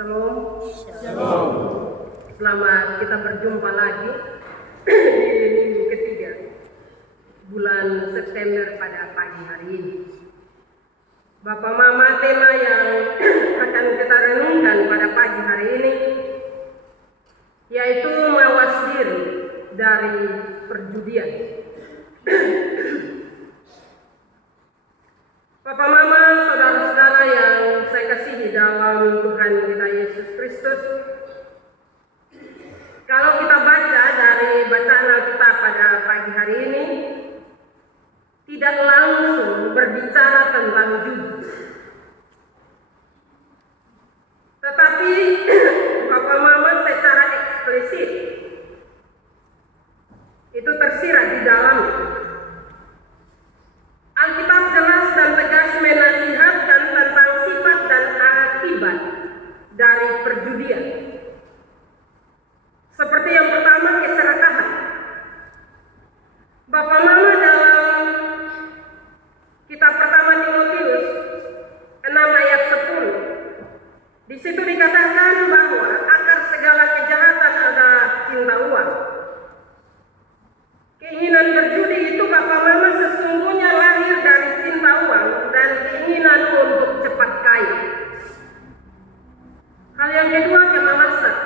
Shalom. Shalom. Selamat kita berjumpa lagi di minggu ketiga bulan September pada pagi hari ini. Bapak Mama, tema yang akan kita renungkan pada pagi hari ini yaitu mawas diri dari perjudian. Bapak Mama, saudara-saudara yang saya kasihi dalam Tuhan kita Yesus Kristus, kalau kita baca dari bacaan Alkitab pada pagi hari ini, tidak langsung berbicara tentang judi. Tetapi Bapak Mama secara eksplisit itu tersirat di dalamnya. Alkitab jelas dan tegas menasihatkan tentang sifat dan akibat dari perjudian. Seperti yang pertama, keserakahan. Bapak Mama, dalam kitab pertama Timotius 6 ayat 10, di situ dikatakan bahwa akar segala kejahatan adalah cinta uang. Keinginan berjudi itu, Bapak Mama, sesungguhnya lahir dari cinta uang dan keinginan untuk cepat kaya. Hal yang kedua, kemalasan.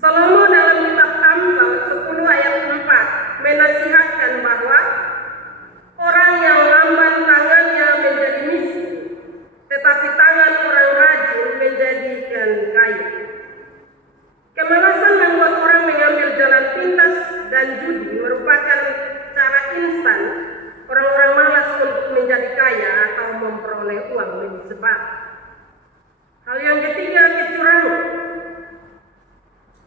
Salomo dalam kitab Amsal 10 ayat 4 menasihatkan bahwa orang yang lamban tangannya menjadi miskin, tetapi tangan orang rajin menjadikan kaya. Kemalasan membuat orang mengambil jalan pintas dan judi merupakan cara instan orang-orang malas untuk menjadi kaya atau memperoleh uang lebih cepat. Hal yang ketiga, kecurangan.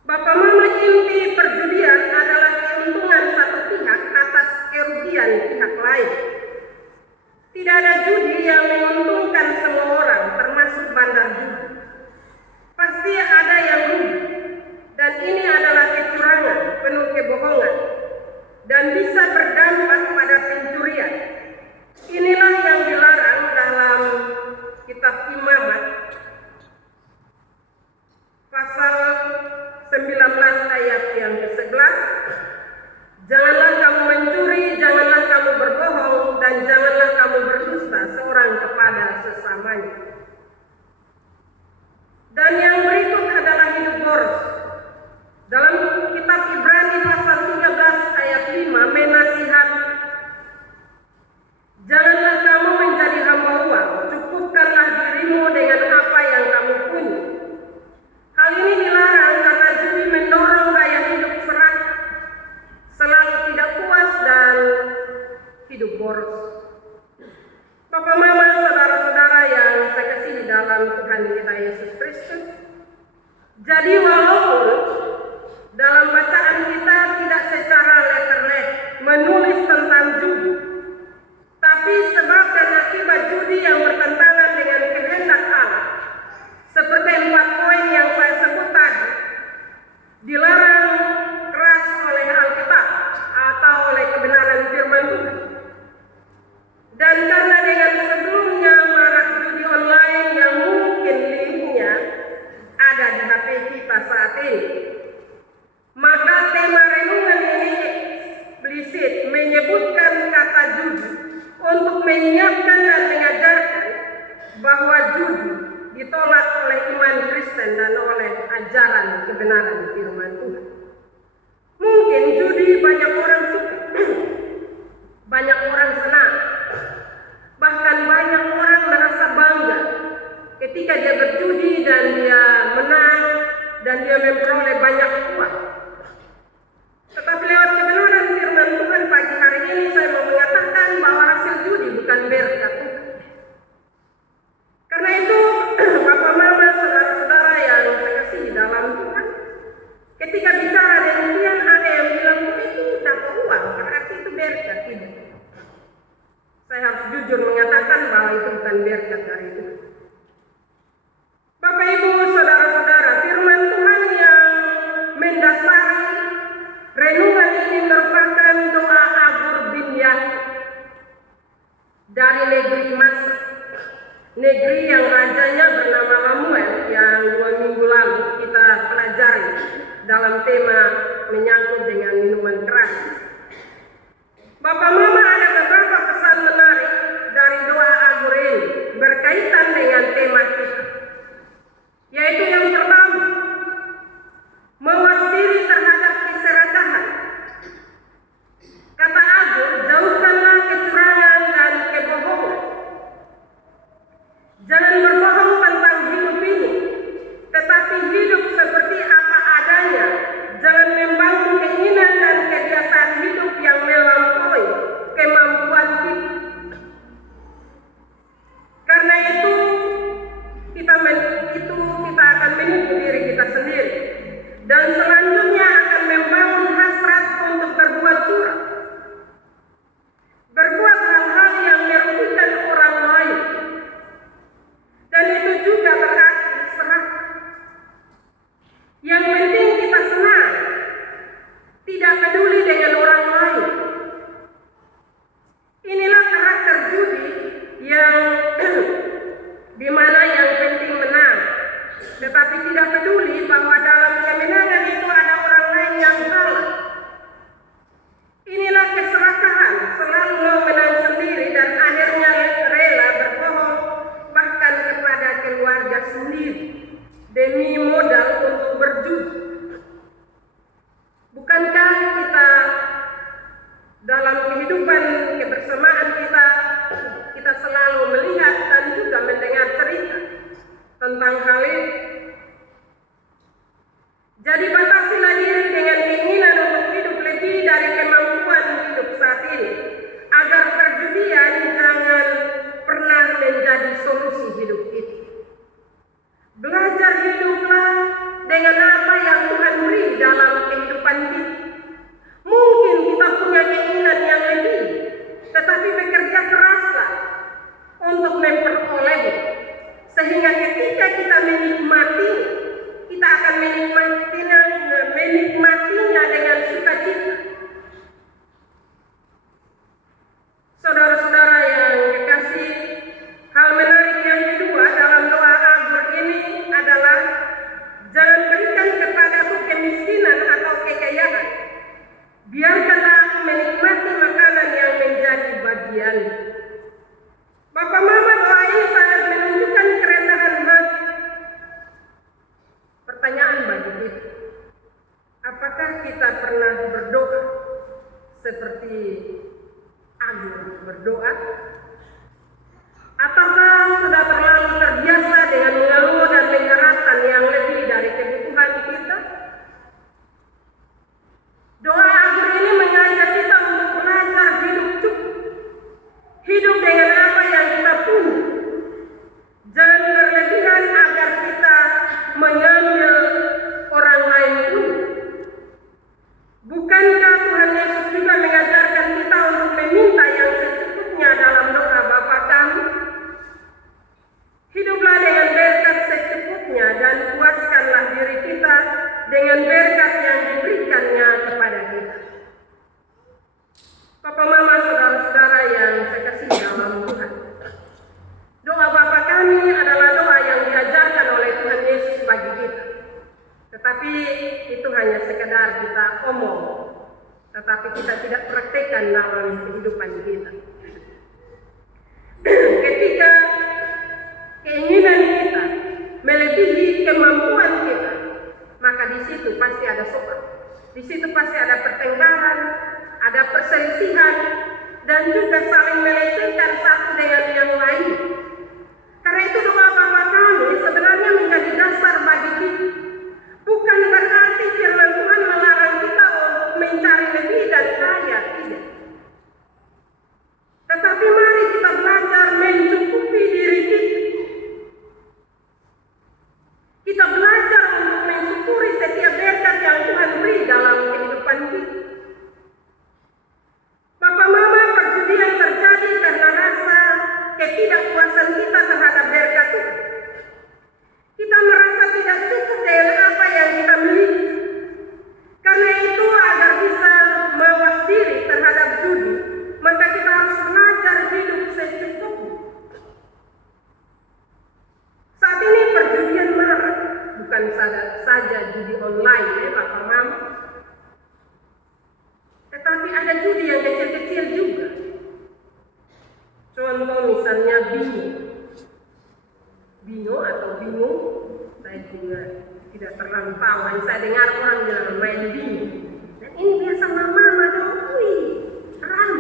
Bapak Mama, inti perjudian adalah keuntungan satu pihak atas kerugian pihak lain. Tidak ada judi yang menguntungkan semua orang, termasuk bandar judi. Pasti ada yang rugi. Dan ini adalah kecurangan, penuh kebohongan, dan bisa berdampak pada pencurian. Inilah yang dilarang dalam kitab Imamat, pasal 19 ayat yang ke-11. Janganlah kamu mencuri, janganlah kamu berbohong, dan janganlah kamu berdusta seorang kepada sesamanya. Dan yang berikut adalah hidup boros. Dalam kitab Ibrani pasal 13 ayat 5 menasihat, janganlah kamu menjadi hamba uang, cukupkanlah dirimu dengan apa yang kamu punya. Hal ini dilarang karena judi mendorong gaya hidup serakah, selalu tidak puas dan hidup boros. Bapak Mama, saudara-saudara yang saya kasihi dalam Tuhan kita Yesus Kristus, jadi walaupun dalam bacaan kita tidak secara letter-let menulis tentang judi, tapi sebab dan akibat judi yang bertentangan dengan kehendak Allah, seperti 4 poin yang saya sebut tadi, dilarang keras oleh Alkitab atau oleh kebenaran firman Tuhan. Dan karena dengan sebelumnya marak judi online yang mungkin linknya ada di HP kita saat ini, maka tema renungan ini eksplisit menyebutkan kata judi untuk menyiapkan dan mengajarkan bahwa judi ditolak oleh iman Kristen dan oleh ajaran kebenaran firman Tuhan. Mungkin judi banyak orang suka, banyak orang senang, bahkan banyak orang merasa bangga ketika dia berjudi dan dia menang dan dia memperoleh banyak uang. Tetapi lewat kebenaran firman Tuhan pagi hari ini saya mau mengatakan bahwa hasil judi bukan berkat Tuhan. Karena itu Bapak Mama, saudara-saudara yang saya kasihi dalam Tuhan, ketika bicara demikian ada yang bilang itu dapat uang, berarti itu berkat. Tidak. Saya harus jujur mengatakan bahwa itu bukan berkat dari Tuhan. Bapak Ibu, saudara-saudara, firman Tuhan yang mendasari renungan ini merupakan doa Agur bin Yakub dari negeri Masar. negeri yang rajanya bernama Lamuel yang 2 minggu lalu kita pelajari dalam tema menyangkut dengan minuman keras. Bapak Mama, ada beberapa pesan menarik dari doa Agur ini berkaitan dengan tema kita, yaitu yang pertama, mawas diri terhadap keserakahan. Kata Agur, jauhkanlah kecurangan dan kebohongan. Jangan berbohong tentang hidup ini, tetapi hidup seperti apa adanya. Jangan membangun keinginan dan kebiasaan hidup yang melampaui kemampuan kita. Karena itu kita akan menipu diri kita sendiri, dan selanjutnya akan membangun hasrat untuk berbuat curang, berbuat hal-hal yang merugikan orang lain, dan itu juga berarti serakah. Yang penting kita senang, tidak peduli dengan orang lain. Inilah karakter judi yang di mana yang penting menang, tetapi tidak peduli bahwa dalam kemenangan itu ada orang lain yang kalah. Inilah keserakahan, selalu mau menang sendiri dan akhirnya rela berbohong bahkan kepada keluarga sendiri demi modal untuk berjudi. Bukankah kita dalam kehidupan kebersamaan kita selalu melihat dan juga mendengar cerita tentang hal ini? Jadi batasilah diri dengan keinginan untuk hidup lebih dari kemampuan hidup saat ini, agar perjudian jangan pernah menjadi solusi hidup kita. Belajar hiduplah dengan apa yang Tuhan beri dalam kehidupan kita. Mungkin kita punya keinginan yang lebih, tetapi bekerja keraslah untuk memperoleh, sehingga ketika kita menikmati, kita akan menikmatinya dengan sukacita. Saudara-saudara yang kekasih, hal menarik yang kedua dalam doa Agur ini adalah jangan berikan kepadaku kemiskinan atau kekayaan. Biarkanlah aku menikmati makanan yang menjadi bagian. Bapak Mama, doa ini sangat menunjukkan kerendahan hati. Pertanyaan bagi kita, apakah kita pernah berdoa seperti Agur berdoa? Ataukah sudah terlalu terbiasa dengan mengeluh dan mengharapkan yang lebih dari kebutuhan kita? Doa Agur ini mengajak kita untuk belajar hidup cukup, hidup dengan apa yang kita punya. Jangan berlebihan agar kita mengambil orang lain pun. Bukankah Tuhan Yesus juga mengajarkan kita untuk meminta yang secukupnya dalam doa Bapa kami? Hiduplah dengan berkat secukupnya dan puaskanlah diri kita dengan berkat yang diberikannya kepada kita. Bapak Mama, saudara-saudara yang saya kasih dalam Tuhan, doa Bapa kami adalah doa yang diajarkan oleh Tuhan Yesus bagi kita. Tetapi itu hanya sekedar kita omong, tetapi kita tidak praktekkan dalam kehidupan kita. Ketika keinginan kita melebihi kemampuan kita, maka di situ pasti ada soal. Di situ pasti ada pertengkaran, ada perselisihan, dan juga saling melecehkan satu dengan yang lain. Karena itu doa Bapa kami sebenarnya menjadi dasar bagi kita. Bukan berarti firman Tuhan melarang kita untuk mencari lebih dan kaya, tidak. Tetapi mari kita belajar mencukupi diri kita. Kita belajar untuk mensyukuri setiap berkat yang Tuhan beri dalam kehidupan kita. Bapak Mama, perjudian terjadi karena rasa ketidakpuasan Bino atau bingung, saya juga tidak terlalu tahu. Saya dengar orang bilang main bingung. Dan ini biasa mama dong, ram.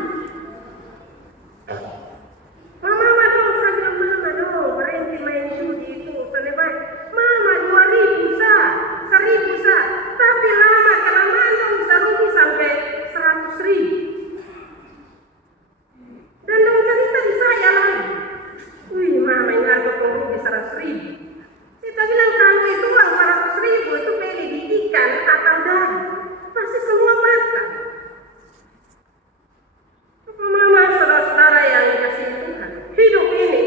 Mama dong, saya bilang mama dong, berhenti main judi itu, selebay. Mama 2.000 sah, 1.000 sah, tapi lama kelamaan dong bisa rugi sampai 100.000. Dan dong cerita di saya lagi. Mama ini harga rugi 100.000. Kita bilang kalau itu uang 100.000 itu beli di ikan atau daging, pasti semua makan. Mama, saudara-saudara yang dikasihi Tuhan, hidup ini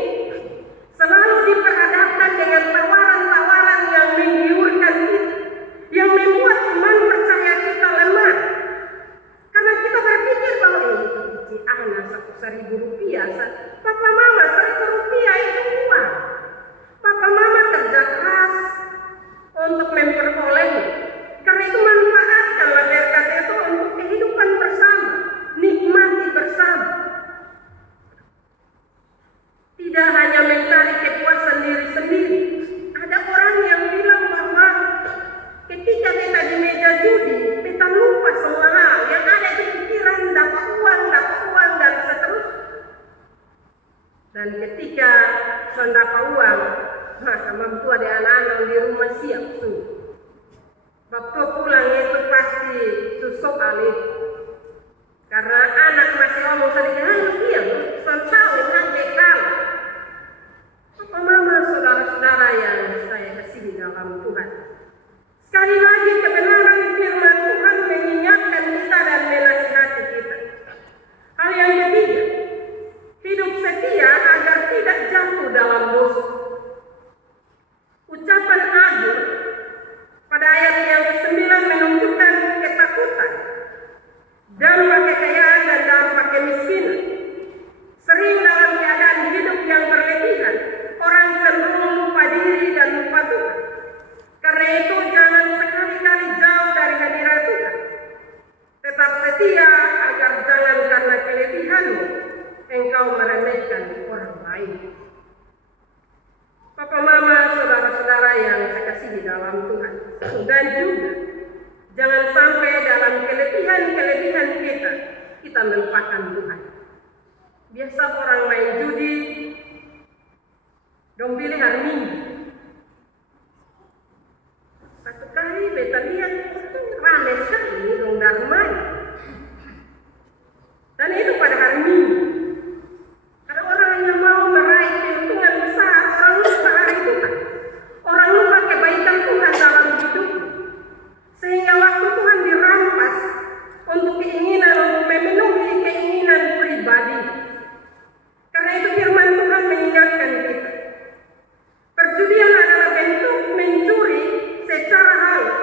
selalu diperhadapkan dengan tawaran-tawaran yang menggiurkan kita, yang membuat iman percaya kita lemah. Karena kita berpikir bahwa ini anak 1.000 rupiah, papa mama 1.000 rupiah itu uang. Papa mama kerja keras untuk memperolehnya. Karena itu manfaatkanlah berkat itu untuk kehidupan bersama, nikmati bersama. Tidak hanya mencari kepuasan diri sendiri. Ada orang yang bilang bahwa ketika kita di meja judi, kita lupa semua hal. Yang ada di pikiran dapat uang, dan seterusnya. Dan ketika mendapat uang, maka mampu ada anak-anak di rumah siap tuh. Waktu pulang itu pasti susuk alih. Karena anak masih ngomong sedikit, iya, tahu sampai kalah. Apa mama, saudara-saudara yang saya kasihi dalam Tuhan. Sekali lagi kebenaran firman Tuhan mengingatkan kita dan menasihati kita. Hal yang ketiga, hidup setia agar tidak jatuh dalam dosa. Ucapan Agur pada ayat yang ke-9 menunjukkan ketakutan, dampak kekayaan dan dampak kemiskinan. Sering dalam keadaan hidup yang berlebihan, orang cenderung lupa diri dan lupa Tuhan. Karena itu jangan sekali-kali jauh dari hadirat Tuhan. Tetap setia agar jangan karena kelebihanmu engkau meremehkan orang lain. Papa mama, saudara-saudara yang saya kasihi dalam Tuhan. Dan juga jangan sampai dalam kelebihan-kelebihan kita melupakan Tuhan. Biasa orang main judi, dong pilih hari Minggu. Satu kali beta lihat ramai sekali dong darmai. Dan itu pada hari Minggu. Ada orang yang mau meraih keuntungan besar, orang lupa hari Tuhan. Orang lupa kebaikan Tuhan dalam hidup. Sehingga waktu Tuhan dirampas untuk memenuhi keinginan pribadi. Karena itu firman Tuhan mengingatkan kita. Perjudian adalah bentuk mencuri secara halus.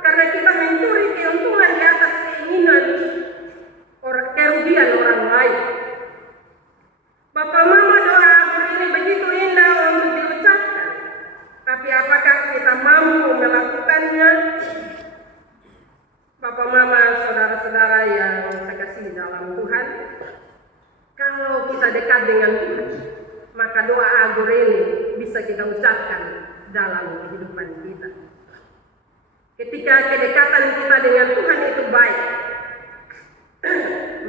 Karena kita mencuri keuntungan di atas keinginan kerugian orang lain. Bapak mama, doa Agur ini begitu indah untuk diucapkan. Tapi apakah kita mampu melakukannya? Bapak mama, saudara-saudara yang saya kasihi dalam Tuhan, kalau kita dekat dengan Tuhan, maka doa Agur ini bisa kita ucapkan dalam kehidupan kita. Ketika kedekatan kita dengan Tuhan itu baik,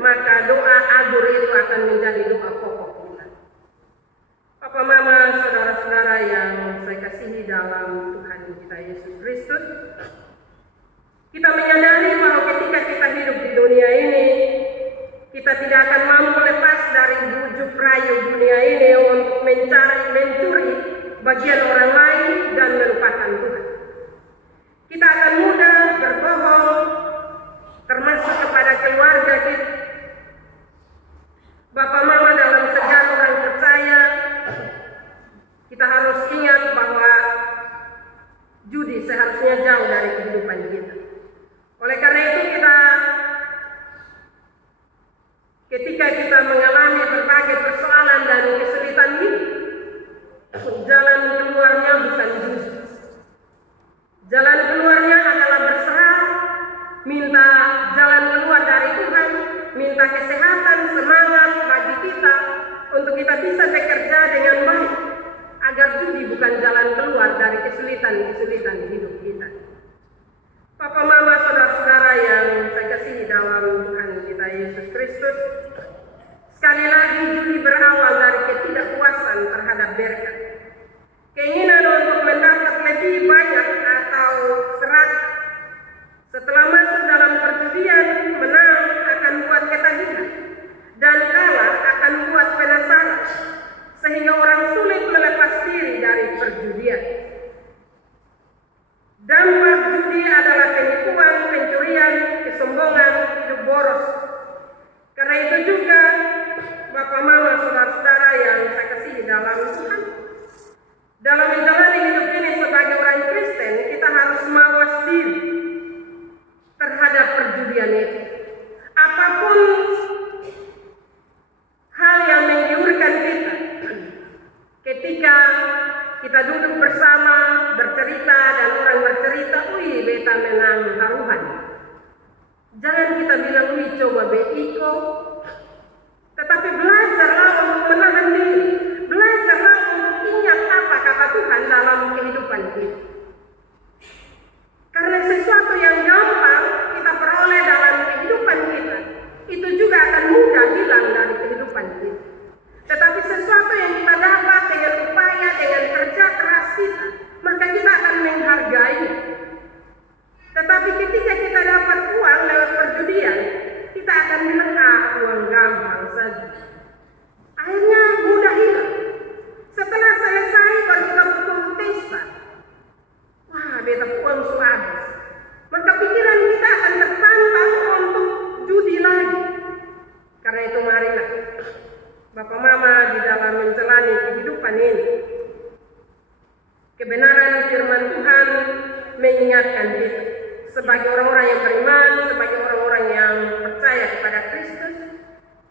maka doa Agur itu akan menjadi doa pokok kita. Papa mama, saudara-saudara yang saya kasihi dalam Tuhan kita Yesus Kristus, kita menyadari bahwa ketika kita hidup di dunia ini, kita tidak akan mampu lepas dari bujuk rayu dunia ini untuk mencuri bagian orang lain dan melupakan Tuhan. Kita akan mudah berbohong, termasuk kepada keluarga kita. Bapak mama, dalam sejarah orang percaya, kita harus ingat bahwa judi seharusnya jauh dari kehidupan kita. Oleh karena itu ketika kita mengalami berbagai persoalan dan kesulitan hidup, jalan keluarnya kesulitan hidup kita. Papa, Mama, saudara-saudara yang saya kasihi dalam Tuhan kita Yesus Kristus, sekali lagi Juli berawal dari ketidakpuasan terhadap berkat. Keinginan untuk mendapat lebih banyak atau serat. Setelah masuk dalam perjudian, menang akan buat ketagihan, dan kalah akan buat penasaran, sehingga orang sulit melepas diri dari perjudian. Dampak judi adalah penipuan, pencurian, kesombongan, hidup boros. Karena itu juga, Bapak, Mama, saudara-saudara yang saya kasihi dalam Tuhan, dalam menjalani hidup ini sebagai orang Kristen, kita harus mawas diri terhadap perjudian itu. Apapun hal yang menggiurkan kita, ketika kita duduk bersama, bercerita, dan orang bercerita, wih, beta menang taruhan. Jangan kita bilang, wih, coba beiko. Tetapi belajarlah untuk menahan diri. Belajarlah untuk ingat apa kata Tuhan dalam kehidupan kita. Karena sesuatu yang gampang kita peroleh dalam kehidupan kita, itu juga akan mudah hilang dari kehidupan kita. Tetapi sesuatu yang kita dapat dengan upaya, dengan kerja keras kita, maka kita akan menghargai. Tetapi ketika kita dapat uang lewat perjudian, kita akan bilang, uang gampang saja. Akhirnya mudah hilang. Setelah selesai baru kita pukul pesta. Wah, beta uang sudah habis. Maka pikiran kita akan tertantang untuk judi lagi. Karena itu marilah Bapak, Mama, di dalam menjalani kehidupan ini, kebenaran firman Tuhan mengingatkan kita sebagai orang-orang yang beriman, sebagai orang-orang yang percaya kepada Kristus,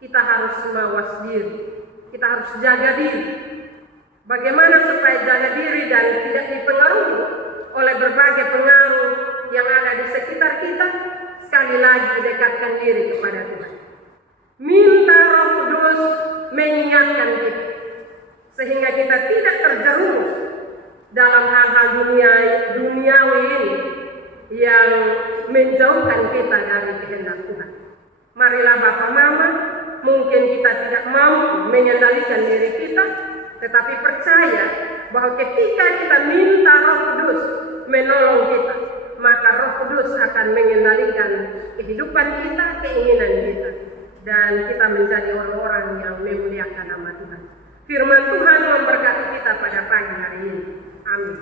kita harus mawas diri, kita harus jaga diri. Bagaimana supaya jaga diri dan tidak dipengaruhi oleh berbagai pengaruh yang ada di sekitar kita? Sekali lagi dekatkan diri kepada Tuhan. Minta Roh Kudus mengingatkan kita, sehingga kita tidak terjerumus dalam hal-hal duniawi ini yang menjauhkan kita dari kehendak Tuhan. Marilah Bapak, Mama, mungkin kita tidak mampu mengendalikan diri kita, tetapi percaya bahwa ketika kita minta Roh Kudus menolong kita, maka Roh Kudus akan mengendalikan kehidupan kita, keinginan kita, dan kita menjadi orang-orang yang memuliakan nama Tuhan. Firman Tuhan memberkati kita pada pagi hari ini. Amin.